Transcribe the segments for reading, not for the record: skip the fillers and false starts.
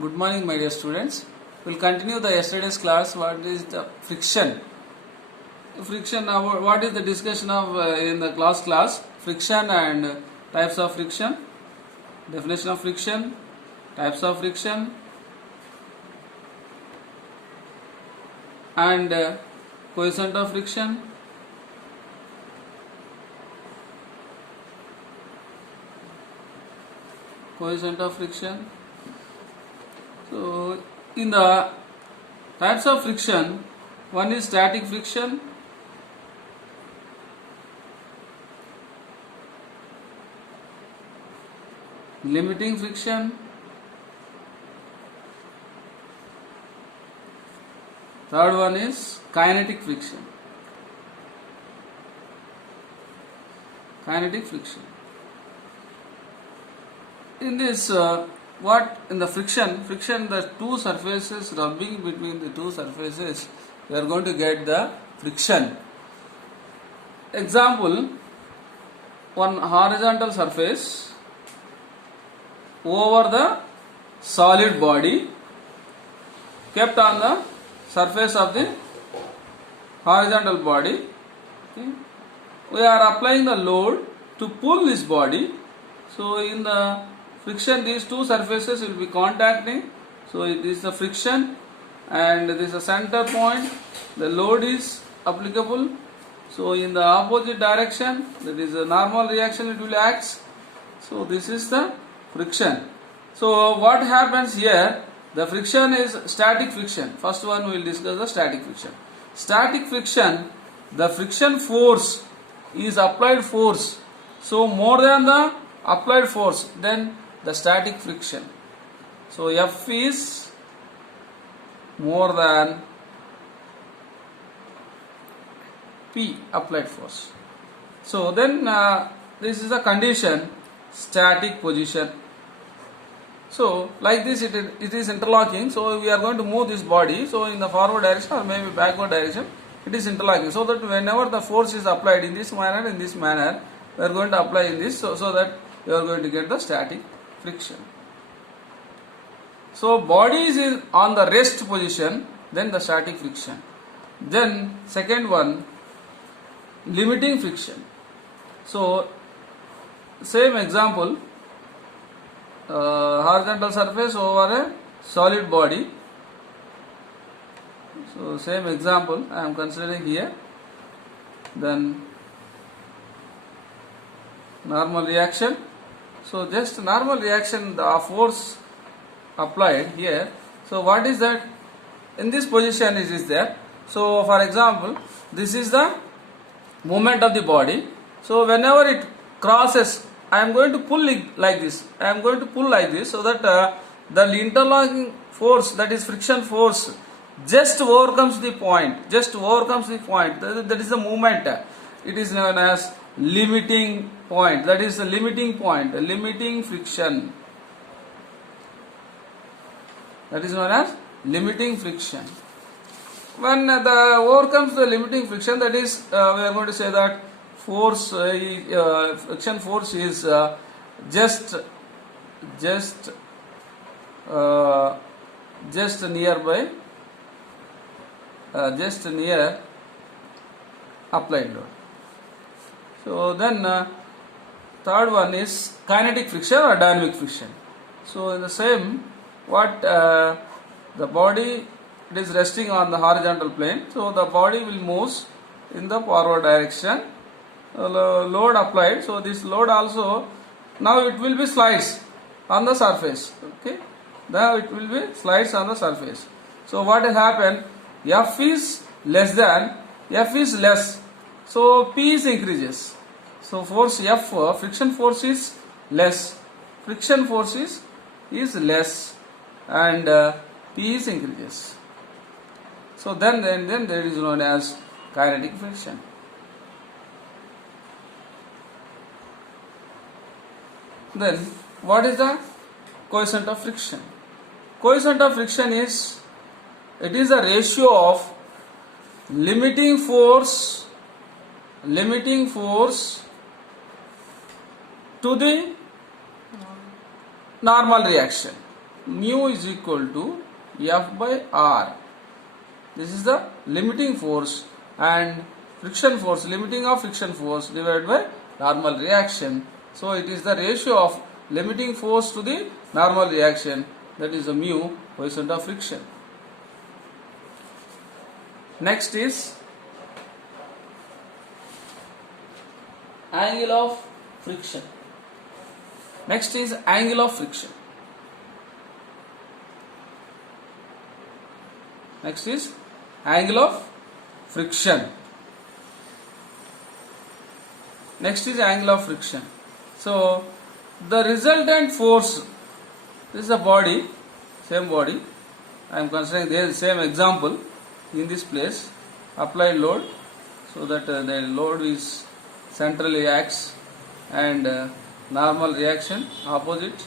Good morning, my dear students. We'll continue the yesterday's class. What is the friction? Friction. What is the discussion of in the class? Friction and types of friction. Definition of friction. Types of friction. And coefficient of friction. Coefficient of friction. So, in the types of friction, one is static friction, limiting friction, third one is kinetic friction. Kinetic friction. In this, in the friction, the two surfaces rubbing between the two surfaces, we are going to get the friction. Example, one horizontal surface over the solid body kept on the surface of the horizontal body. Okay. We are applying the load to pull this body. So in the friction, these two surfaces will be contacting. So it is the friction, and this is the center point. The load is applicable. So in the opposite direction, that is a normal reaction, it will act. So this is the friction. So what happens here? The friction is static friction. First one we will discuss the static friction. Static friction, the friction force is applied force. So more than the applied force, then the static friction. So F is more than P applied force. So then this is the condition, static position. So like this it is interlocking. So we are going to move this body. So in the forward direction or maybe backward direction, it is interlocking. So that whenever the force is applied in this manner, we are going to apply in this, so that we are going to get the static friction. So body is on the rest position, then the static friction. Then second one, limiting friction. So same example, horizontal surface over a solid body. So same example I am considering here. Then normal reaction. So just normal reaction, the force applied here. So what is that? In this position it is there. So for example, this is the movement of the body. So whenever it crosses, I am going to pull it like this. I am going to pull like this, so that the interlocking force, that is friction force, just overcomes the point. That is the movement. It is known as limiting point. That is the limiting point, limiting friction. That is known as limiting friction. When the overcomes the limiting friction, that is we are going to say that force, friction force is just nearby, just near applied load. So then third one is kinetic friction or dynamic friction. So in the same, the body, it is resting on the horizontal plane. So the body will move in the forward direction. Load applied. So this load also, now it will be slides on the surface. Okay. Now it will be slides on the surface. So what will happen? F is less. So P is increases. So force F, friction force is less. Friction force is less, and P is increases. So then there is known as kinetic friction. Then what is the coefficient of friction? Coefficient of friction is, it is a ratio of limiting force to the normal reaction. mu is equal to F by R. This is the limiting force and friction force, limiting of friction force divided by normal reaction. So it is the ratio of limiting force to the normal reaction, that is the mu, coefficient of friction. Next is angle of friction. Next is angle of friction. Next is angle of friction. Next is angle of friction. So the resultant force, this is a body, same body. I am considering the same example in this place. Applied load, so that the load is centrally acts, and normal reaction opposite,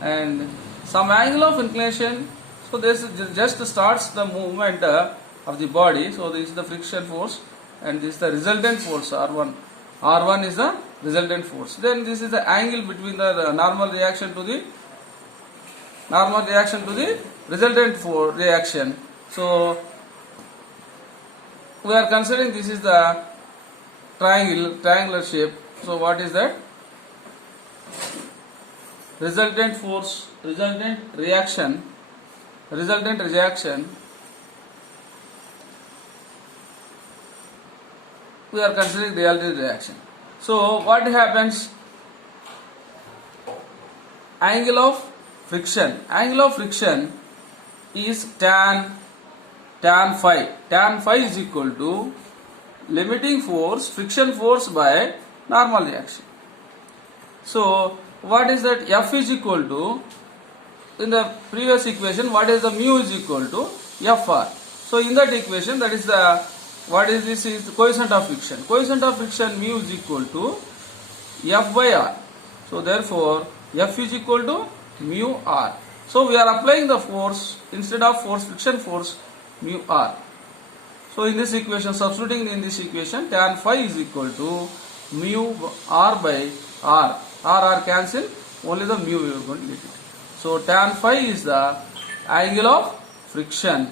and some angle of inclination. So this just starts the movement of the body. So this is the friction force, and this is the resultant force R1. R1 is the resultant force. Then this is the angle between the normal reaction to the resultant for reaction. So we are considering this is the triangular shape. So what is that? Resultant force, resultant reaction. We are considering relative reaction. So what happens? Angle of friction. Angle of friction is tan phi. Tan phi is equal to limiting force, friction force by normal reaction. So what is that? F is equal to, in the previous equation, what is the mu is equal to Fr. So in that equation, that is the, what is this, is the coefficient of friction. Coefficient of friction mu is equal to F by R. So therefore F is equal to mu R. So we are applying the force, instead of force, friction force, mu R. So in this equation, substituting in this equation, tan phi is equal to mu R by R. R cancel, only the mu we are going to get it. So tan phi is the angle of friction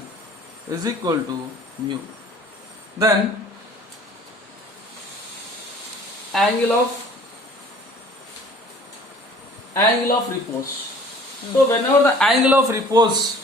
is equal to mu. Then angle of repose. So whenever the angle of repose